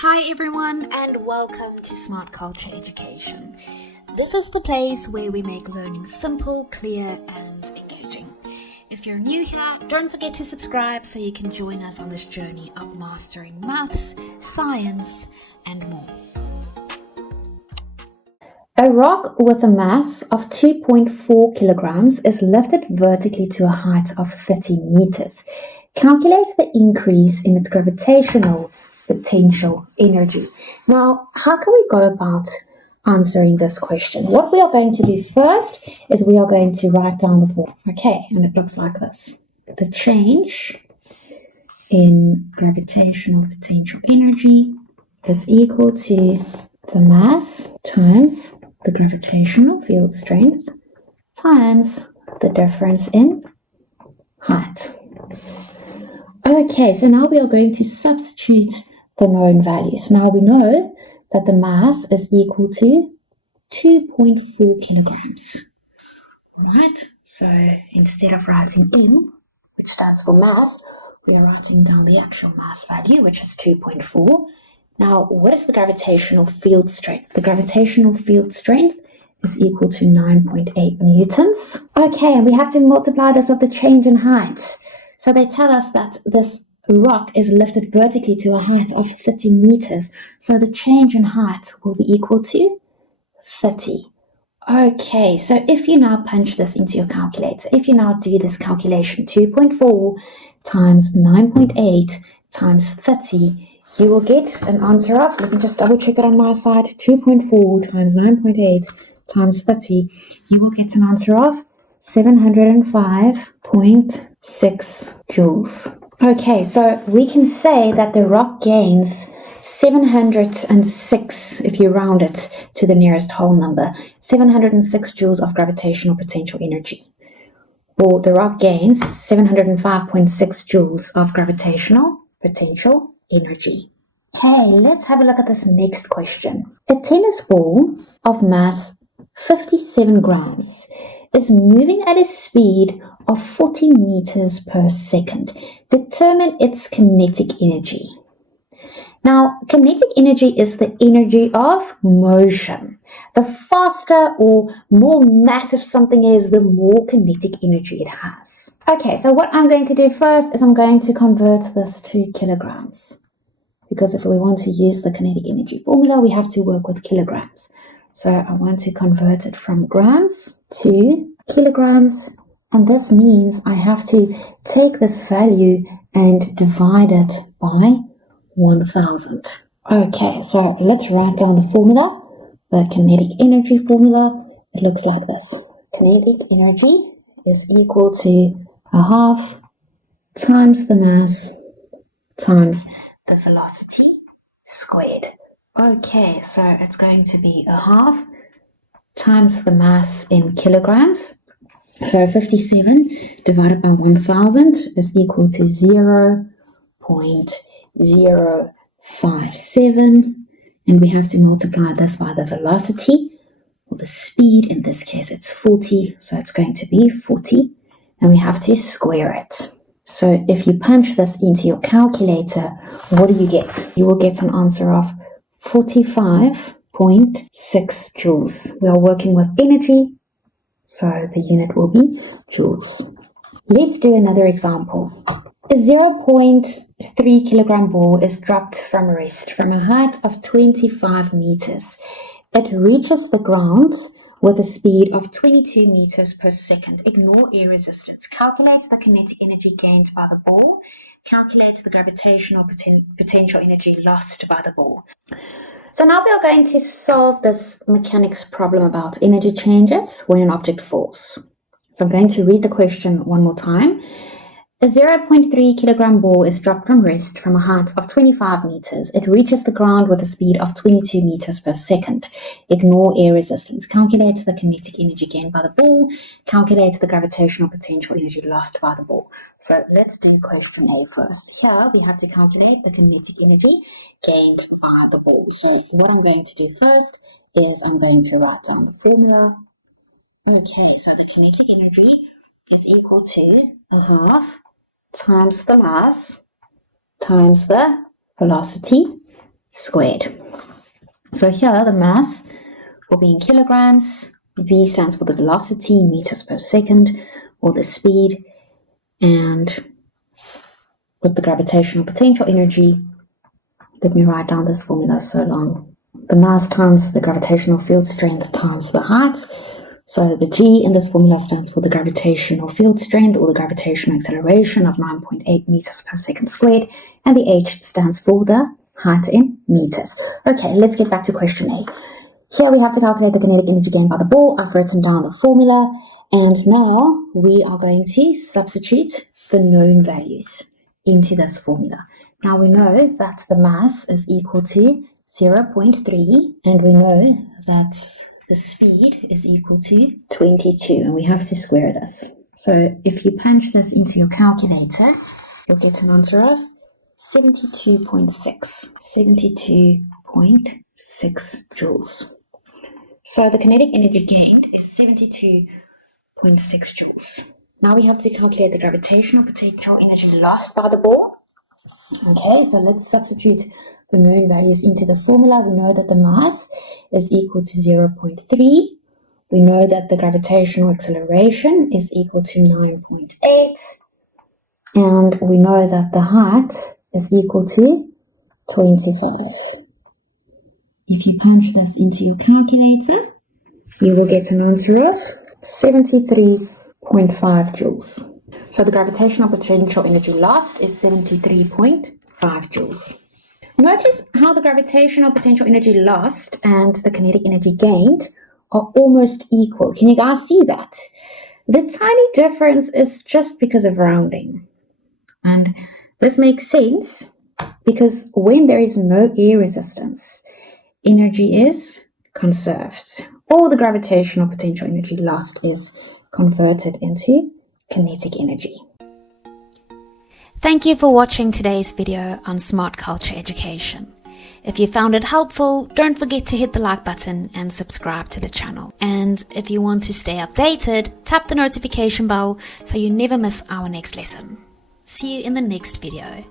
Hi everyone and welcome to Smart Culture Education. This is the place where we make learning simple, clear and engaging. If you're new here, don't forget to subscribe so you can join us on this journey of mastering maths, science and more. A rock with a mass of 2.4 kilograms is lifted vertically to a height of 30 meters. Calculate the increase in its gravitational potential energy. Now, how can we go about answering this question? What we are going to do first is we are going to write down the formula. Okay, and it looks like this. The change in gravitational potential energy is equal to the mass times the gravitational field strength times the difference in height. Okay, so now we are going to substitute the known values. Now we know that the mass is equal to 2.4 kilograms. Right, so instead of writing M, which stands for mass, we are writing down the actual mass value, which is 2.4. Now, what is the gravitational field strength? The gravitational field strength is equal to 9.8 newtons. Okay, and we have to multiply this with the change in height. So they tell us that this rock is lifted vertically to a height of 30 meters. So the change in height will be equal to 30. Okay, so if you now punch this into your calculator, if you now do this calculation, 2.4 times 9.8 times 30, you will get an answer of, let me just double check it on my side, 2.4 times 9.8 times 30, you will get an answer of 705.6 joules. Okay, so we can say that the rock gains 706, if you round it to the nearest whole number, 706 joules of gravitational potential energy. Or the rock gains 705.6 joules of gravitational potential energy. Okay, let's have a look at this next question. A tennis ball of mass 57 grams is moving at a speed of 40 meters per second. Determine its kinetic energy. Now, kinetic energy is the energy of motion. The faster or more massive something is, the more kinetic energy it has. Okay, so what I'm going to do first is I'm going to convert this to kilograms. Because if we want to use the kinetic energy formula, we have to work with kilograms. So I want to convert it from grams to kilograms. And this means I have to take this value and divide it by 1000. Okay, so let's write down the formula, the kinetic energy formula. It looks like this. Kinetic energy is equal to a half times the mass times the velocity squared. Okay, so it's going to be a half times the mass in kilograms. So 57 divided by 1000 is equal to 0.057, and we have to multiply this by the velocity, or the speed. In this case it's 40, so it's going to be 40, and we have to square it. So if you punch this into your calculator, what do you get? You will get an answer of 45.6 joules. We are working with energy, so the unit will be joules. Let's do another example. A 0.3 kilogram ball is dropped from rest from a height of 25 meters. It reaches the ground with a speed of 22 meters per second. Ignore air resistance. Calculate the kinetic energy gained by the ball. Calculate the gravitational potential energy lost by the ball. So now we are going to solve this mechanics problem about energy changes when an object falls. So I'm going to read the question one more time. A 0.3 kilogram ball is dropped from rest from a height of 25 meters. It reaches the ground with a speed of 22 meters per second. Ignore air resistance. Calculate the kinetic energy gained by the ball. Calculate the gravitational potential energy lost by the ball. So let's do question A first. Here we have to calculate the kinetic energy gained by the ball. So what I'm going to do first is I'm going to write down the formula. Okay, so the kinetic energy is equal to a half times the mass times the velocity squared. So here the mass will be in kilograms, V stands for the velocity, meters per second, or the speed, and with the gravitational potential energy, let me write down this formula so long. The mass times the gravitational field strength times the height. So the G in this formula stands for the gravitational field strength or the gravitational acceleration of 9.8 meters per second squared, and the H stands for the height in meters. Okay, let's get back to question A. Here we have to calculate the kinetic energy gained by the ball. I've written down the formula, and now we are going to substitute the known values into this formula. Now we know that the mass is equal to 0.3, and we know that the speed is equal to 22, and we have to square this. So if you punch this into your calculator, you'll get an answer of 72.6 joules. So the kinetic energy gained is 72.6 joules. Now we have to calculate the gravitational potential energy lost by the ball. Okay, so let's substitute the known values into the formula. We know that the mass is equal to 0.3. We know that the gravitational acceleration is equal to 9.8. And we know that the height is equal to 25. If you punch this into your calculator, you will get an answer of 73.5 joules. So the gravitational potential energy lost is 73.5 joules. Notice how the gravitational potential energy lost and the kinetic energy gained are almost equal. Can you guys see that? The tiny difference is just because of rounding. And this makes sense because when there is no air resistance, energy is conserved. All the gravitational potential energy lost is converted into kinetic energy. Thank you for watching today's video on Smart Culture Education. If you found it helpful, don't forget to hit the like button and subscribe to the channel. And if you want to stay updated, tap the notification bell so you never miss our next lesson. See you in the next video.